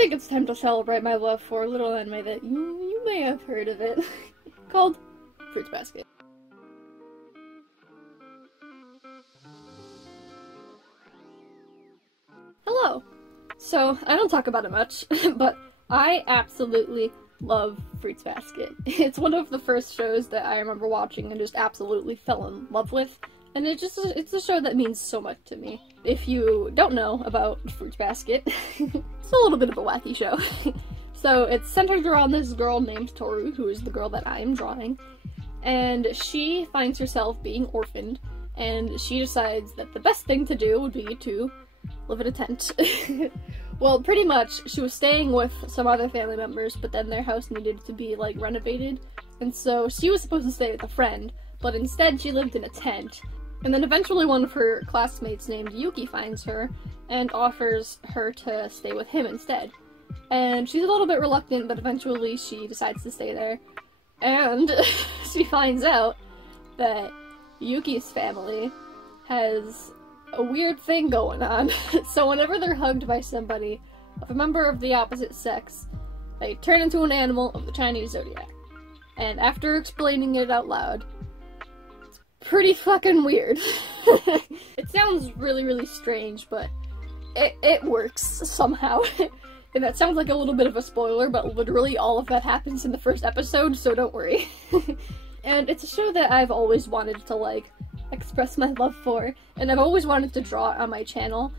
think it's time to celebrate my love for a little anime that you may have heard of it, called Fruits Basket. Hello! So, I don't talk about it much, but I absolutely love Fruits Basket. It's one of the first shows that I remember watching and just absolutely fell in love with, and it's a show that means so much to me. If you don't know about Fruits Basket, it's a little bit of a wacky show. So it's centered around this girl named Toru, who is the girl that I am drawing, and she finds herself being orphaned, and she decides that the best thing to do would be to live in a tent. Well, pretty much, she was staying with some other family members, but then their house needed to be, like, renovated, and so she was supposed to stay with a friend, but instead she lived in a tent. And then eventually one of her classmates named Yuki finds her and offers her to stay with him instead. And she's a little bit reluctant, but eventually she decides to stay there. And she finds out that Yuki's family has a weird thing going on. So whenever they're hugged by somebody of a member of the opposite sex, they turn into an animal of the Chinese zodiac. And after explaining it out loud, it's pretty fucking weird. It sounds really, really strange, but it works somehow. And that sounds like a little bit of a spoiler, but literally all of that happens in the first episode, so don't worry. And it's a show that I've always wanted to, like, express my love for, and I've always wanted to draw it on my channel,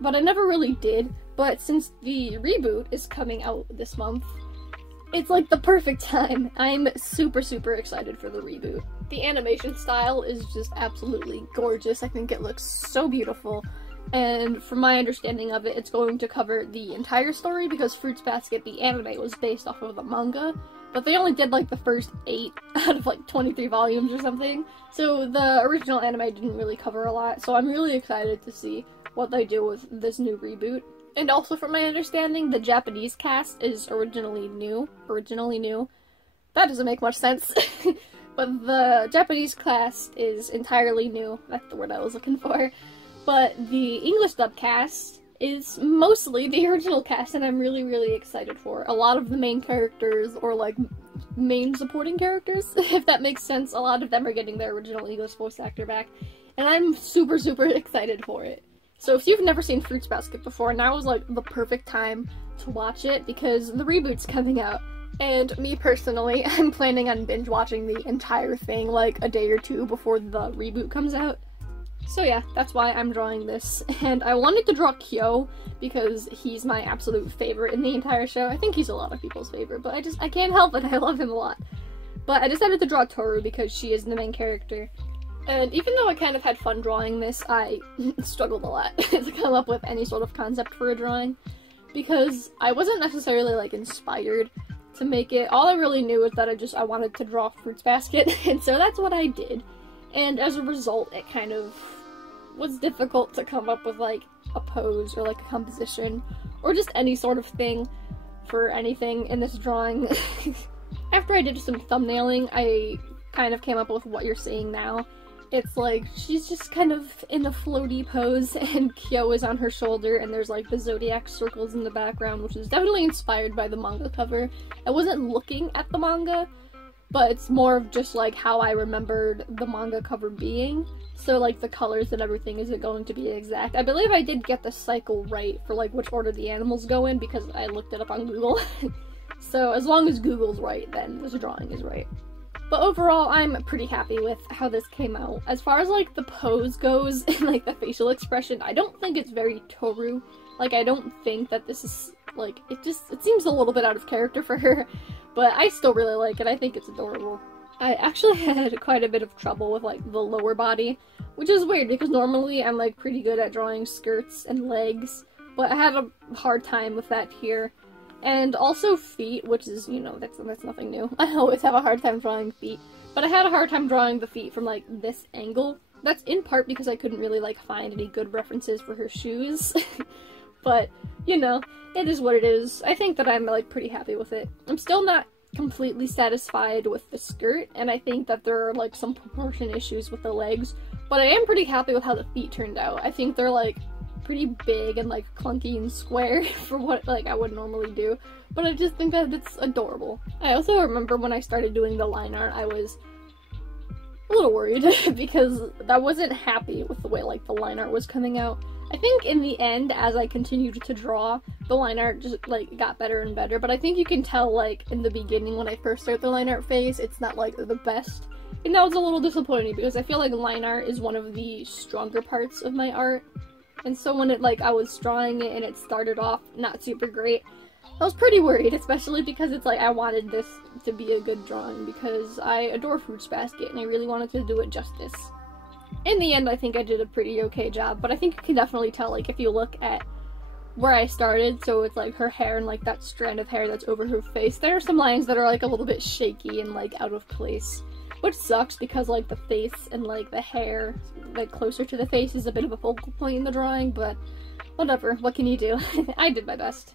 but I never really did. But since the reboot is coming out this month, it's like the perfect time. I'm super, super excited for the reboot. The animation style is just absolutely gorgeous. I think it looks so beautiful, and from my understanding of it, it's going to cover the entire story, because Fruits Basket, the anime, was based off of the manga, but they only did like the first 8 out of like 23 volumes or something, so the original anime didn't really cover a lot, so I'm really excited to see what they do with this new reboot. And also, from my understanding, the Japanese cast is originally new. That doesn't make much sense. But the Japanese cast is entirely new. That's the word I was looking for. But the English dub cast is mostly the original cast, and I'm really, really excited for a lot of the main characters, or like main supporting characters, if that makes sense. A lot of them are getting their original English voice actor back, and I'm super, super excited for it. So if you've never seen Fruits Basket before, now is like the perfect time to watch it, because the reboot's coming out. And me personally, I'm planning on binge watching the entire thing like a day or two before the reboot comes out. So yeah, that's why I'm drawing this. And I wanted to draw Kyo because he's my absolute favorite in the entire show. I think he's a lot of people's favorite, but I can't help it, I love him a lot. But I decided to draw Toru because she is the main character. And even though I kind of had fun drawing this, I struggled a lot to come up with any sort of concept for a drawing, because I wasn't necessarily like inspired to make it. All I really knew was that I wanted to draw Fruits Basket, and so that's what I did. And as a result, it kind of was difficult to come up with like a pose or like a composition or just any sort of thing for anything in this drawing. After I did some thumbnailing, I kind of came up with what you're seeing now. It's like, she's just kind of in a floaty pose, and Kyo is on her shoulder, and there's like the zodiac circles in the background, which is definitely inspired by the manga cover. I wasn't looking at the manga, but it's more of just like how I remembered the manga cover being. So like the colors and everything isn't going to be exact. I believe I did get the cycle right for like which order the animals go in, because I looked it up on Google. So as long as Google's right, then this drawing is right. But overall, I'm pretty happy with how this came out. As far as like the pose goes and like the facial expression, I don't think it's very Toru. Like, I don't think that this is like, it seems a little bit out of character for her, but I still really like it. I think it's adorable. I actually had quite a bit of trouble with like the lower body, which is weird because normally I'm like pretty good at drawing skirts and legs, but I had a hard time with that here. And also feet, which is, you know, that's nothing new. I always have a hard time drawing feet, but I had a hard time drawing the feet from like this angle. That's in part because I couldn't really like find any good references for her shoes. But, you know, it is what it is. I think that I'm like pretty happy with it. I'm still not completely satisfied with the skirt, and I think that there are like some proportion issues with the legs, but I am pretty happy with how the feet turned out. I think they're like pretty big and like clunky and square for what like I would normally do, but I just think that it's adorable. I also remember when I started doing the line art, I was a little worried because I wasn't happy with the way like the line art was coming out. I think in the end, as I continued to draw, the line art just like got better and better, but I think you can tell like in the beginning when I first start the line art phase, it's not like the best. And that was a little disappointing because I feel like line art is one of the stronger parts of my art. And so when I was drawing it and it started off not super great, I was pretty worried, especially because it's like I wanted this to be a good drawing because I adore Fruits Basket and I really wanted to do it justice. In the end, I think I did a pretty okay job, but I think you can definitely tell, like, if you look at where I started, so it's like her hair and like that strand of hair that's over her face, there are some lines that are like a little bit shaky and like out of place, which sucks because like the face and like the hair like closer to the face is a bit of a focal point in the drawing, but whatever, what can you do? I did my best.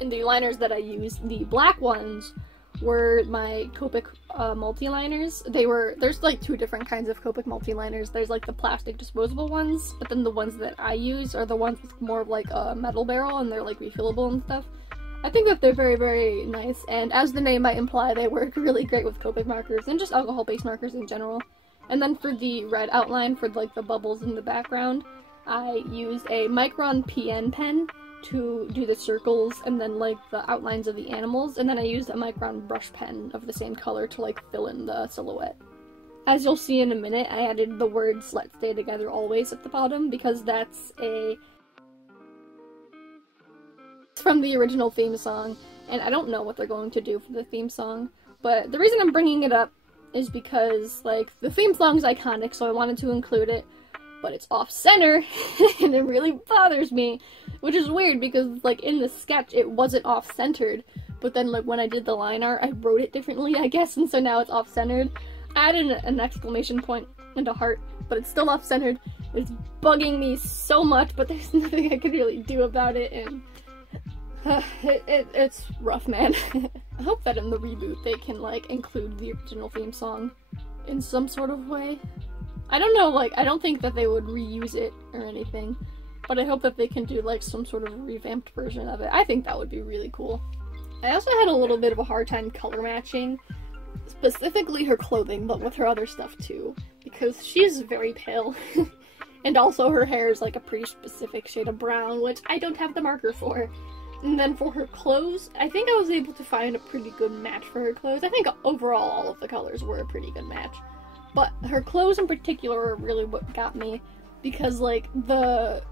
And the liners that I used, the black ones, were my Copic multi-liners. There's like two different kinds of Copic multi-liners. There's like the plastic disposable ones, but then the ones that I use are the ones with more of like a metal barrel and they're like refillable and stuff. I think that they're very, very nice, and as the name might imply, they work really great with Copic markers and just alcohol-based markers in general. And then for the red outline, for like the bubbles in the background, I used a Micron PN pen to do the circles and then like the outlines of the animals, and then I used a Micron brush pen of the same color to like fill in the silhouette. As you'll see in a minute, I added the words "Let's Stay Together Always" at the bottom because that's from the original theme song, and I don't know what they're going to do for the theme song, but the reason I'm bringing it up is because like the theme song's iconic, so I wanted to include it, but it's off-center and it really bothers me, which is weird because like in the sketch it wasn't off-centered, but then like when I did the line art I wrote it differently, I guess, and so now it's off-centered. I added an exclamation point and a heart, but it's still off-centered. It's bugging me so much, but there's nothing I can really do about it, and it's rough, man. I hope that in the reboot they can like include the original theme song in some sort of way. I don't know, like, I don't think that they would reuse it or anything, but I hope that they can do, like, some sort of revamped version of it. I think that would be really cool. I also had a little bit of a hard time color matching, specifically her clothing, but with her other stuff, too, because she's very pale, and also her hair is, like, a pretty specific shade of brown, which I don't have the marker for. And then for her clothes, I think I was able to find a pretty good match for her clothes. I think overall all of the colors were a pretty good match. But her clothes in particular are really what got me, because like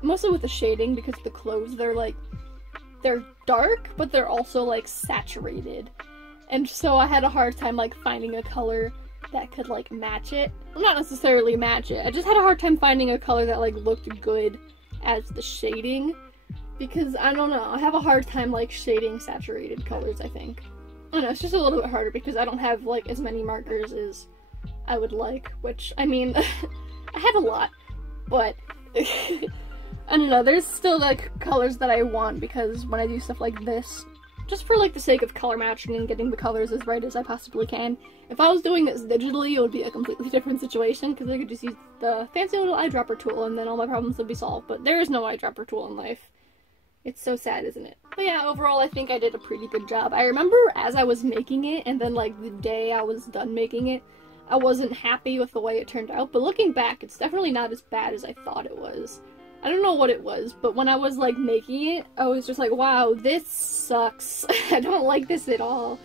mostly with the shading, because the clothes, they're dark, but they're also like saturated. And so I had a hard time like finding a color that could like match it. Well, not necessarily match it, I just had a hard time finding a color that like looked good as the shading, because I don't know, I have a hard time like shading saturated colors, I think. I don't know, it's just a little bit harder because I don't have like as many markers as I would like, which, I mean, I have a lot, but I don't know, there's still like colors that I want, because when I do stuff like this, just for like the sake of color matching and getting the colors as right as I possibly can, if I was doing this digitally, it would be a completely different situation, because I could just use the fancy little eyedropper tool and then all my problems would be solved, but there is no eyedropper tool in life. It's so sad, isn't it? But yeah, overall I think I did a pretty good job. I remember as I was making it, and then like the day I was done making it, I wasn't happy with the way it turned out, but looking back, it's definitely not as bad as I thought it was. I don't know what it was, but when I was like making it, I was just like, wow, this sucks. I don't like this at all.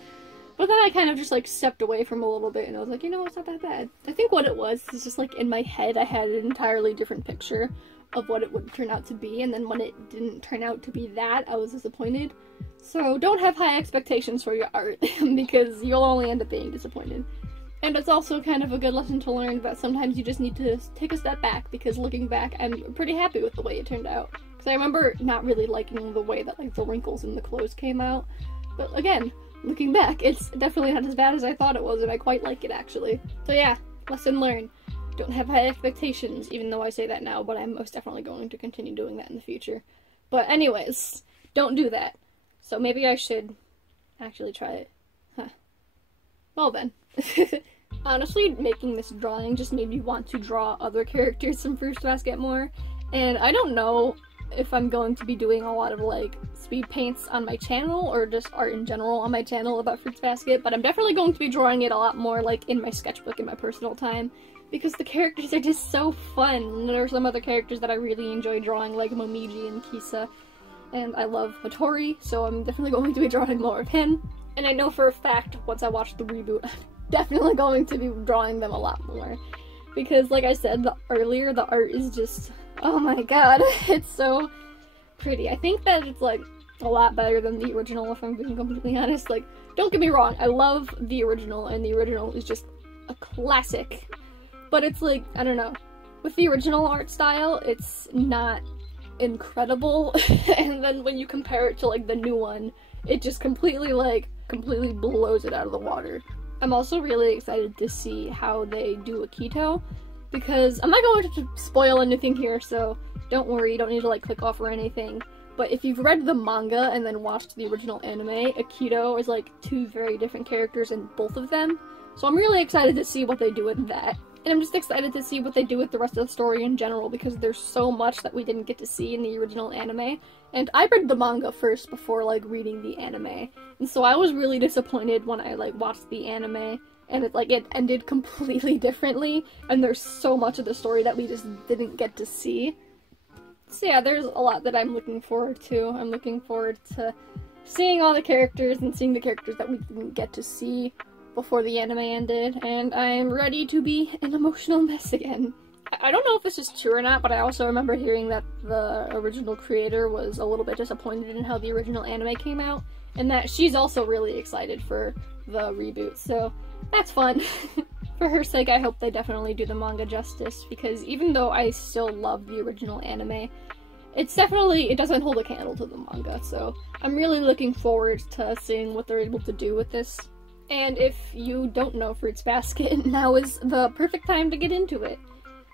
But then I kind of just like stepped away from a little bit and I was like, you know, it's not that bad. I think what it was is just like in my head I had an entirely different picture of what it would turn out to be, and then when it didn't turn out to be that, I was disappointed. So don't have high expectations for your art because you'll only end up being disappointed. And it's also kind of a good lesson to learn that sometimes you just need to take a step back, because looking back, I'm pretty happy with the way it turned out. Because I remember not really liking the way that like the wrinkles in the clothes came out. But again, looking back, it's definitely not as bad as I thought it was, and I quite like it actually. So yeah, lesson learned. Don't have high expectations, even though I say that now, but I'm most definitely going to continue doing that in the future. But anyways, don't do that. So maybe I should actually try it. Huh. Well then. Honestly, making this drawing just made me want to draw other characters from Fruits Basket more, and I don't know if I'm going to be doing a lot of like speed paints on my channel or just art in general on my channel about Fruits Basket, but I'm definitely going to be drawing it a lot more like in my sketchbook in my personal time because the characters are just so fun. There are some other characters that I really enjoy drawing like Momiji and Kisa, and I love Hattori, so I'm definitely going to be drawing more of him. And I know for a fact once I watch the reboot, I'm definitely going to be drawing them a lot more. Because like I said earlier, the art is just, oh my god, it's so pretty. I think that it's like a lot better than the original, if I'm being completely honest. Like, don't get me wrong, I love the original, and the original is just a classic. But it's like, I don't know, with the original art style, it's not incredible, and then when you compare it to like the new one, it just completely blows it out of the water. I'm also really excited to see how they do Akito, because I'm not going to spoil anything here, so don't worry, you don't need to like click off or anything. But if you've read the manga and then watched the original anime, Akito is like two very different characters in both of them. So I'm really excited to see what they do with that. And I'm just excited to see what they do with the rest of the story in general, because there's so much that we didn't get to see in the original anime. And I read the manga first before like reading the anime. And so I was really disappointed when I like watched the anime and it ended completely differently, and there's so much of the story that we just didn't get to see. So yeah, there's a lot that I'm looking forward to. I'm looking forward to seeing all the characters and seeing the characters that we didn't get to see before the anime ended, and I'm ready to be an emotional mess again. I don't know if this is true or not, but I also remember hearing that the original creator was a little bit disappointed in how the original anime came out, and that she's also really excited for the reboot, so that's fun. For her sake, I hope they definitely do the manga justice, because even though I still love the original anime, it doesn't hold a candle to the manga, so I'm really looking forward to seeing what they're able to do with this. And if you don't know Fruits Basket, now is the perfect time to get into it.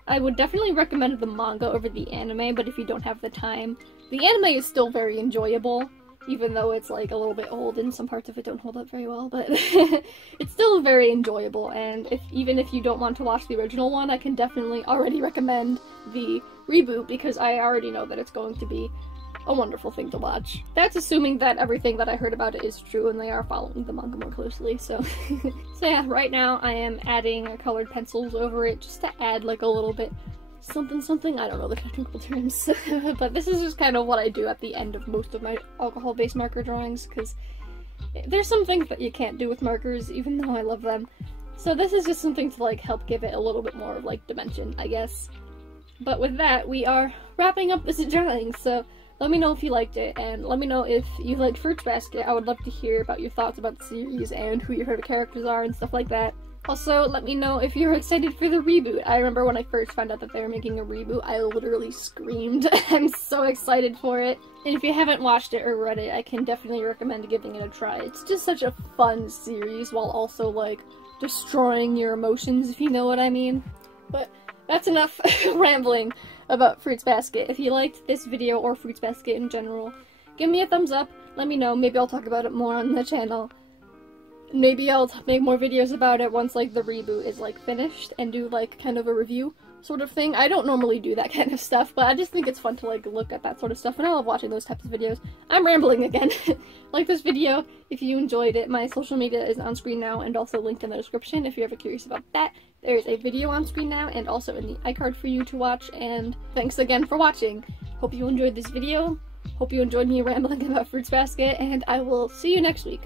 I would definitely recommend the manga over the anime, but if you don't have the time, the anime is still very enjoyable, even though it's like a little bit old and some parts of it don't hold up very well, but it's still very enjoyable. And even if you don't want to watch the original one, I can definitely already recommend the reboot, because I already know that it's going to be a wonderful thing to watch. That's assuming that everything that I heard about it is true and they are following the manga more closely, so so yeah, right now I am adding colored pencils over it just to add like a little bit something, I don't know the technical terms, but this is just kind of what I do at the end of most of my alcohol-based marker drawings, because there's some things that you can't do with markers, even though I love them. So this is just something to like help give it a little bit more of like dimension, I guess. But with that, we are wrapping up this drawing, so let me know if you liked it, and let me know if you liked Fruits Basket. I would love to hear about your thoughts about the series and who your favorite characters are and stuff like that. Also, let me know if you're excited for the reboot. I remember when I first found out that they were making a reboot, I literally screamed. I'm so excited for it. And if you haven't watched it or read it, I can definitely recommend giving it a try. It's just such a fun series while also, like, destroying your emotions, if you know what I mean. But that's enough rambling about Fruits Basket. If you liked this video or Fruits Basket in general, give me a thumbs up, let me know, maybe I'll talk about it more on the channel. Maybe I'll make more videos about it once like the reboot is like finished and do like kind of a review sort of thing. I don't normally do that kind of stuff, but I just think it's fun to like look at that sort of stuff, and I love watching those types of videos. I'm rambling again. Like this video if you enjoyed it. My social media is on screen now and also linked in the description if you're ever curious about that. There's a video on screen now and also in the iCard for you to watch, and thanks again for watching. Hope you enjoyed this video. Hope you enjoyed me rambling about Fruits Basket, and I will see you next week.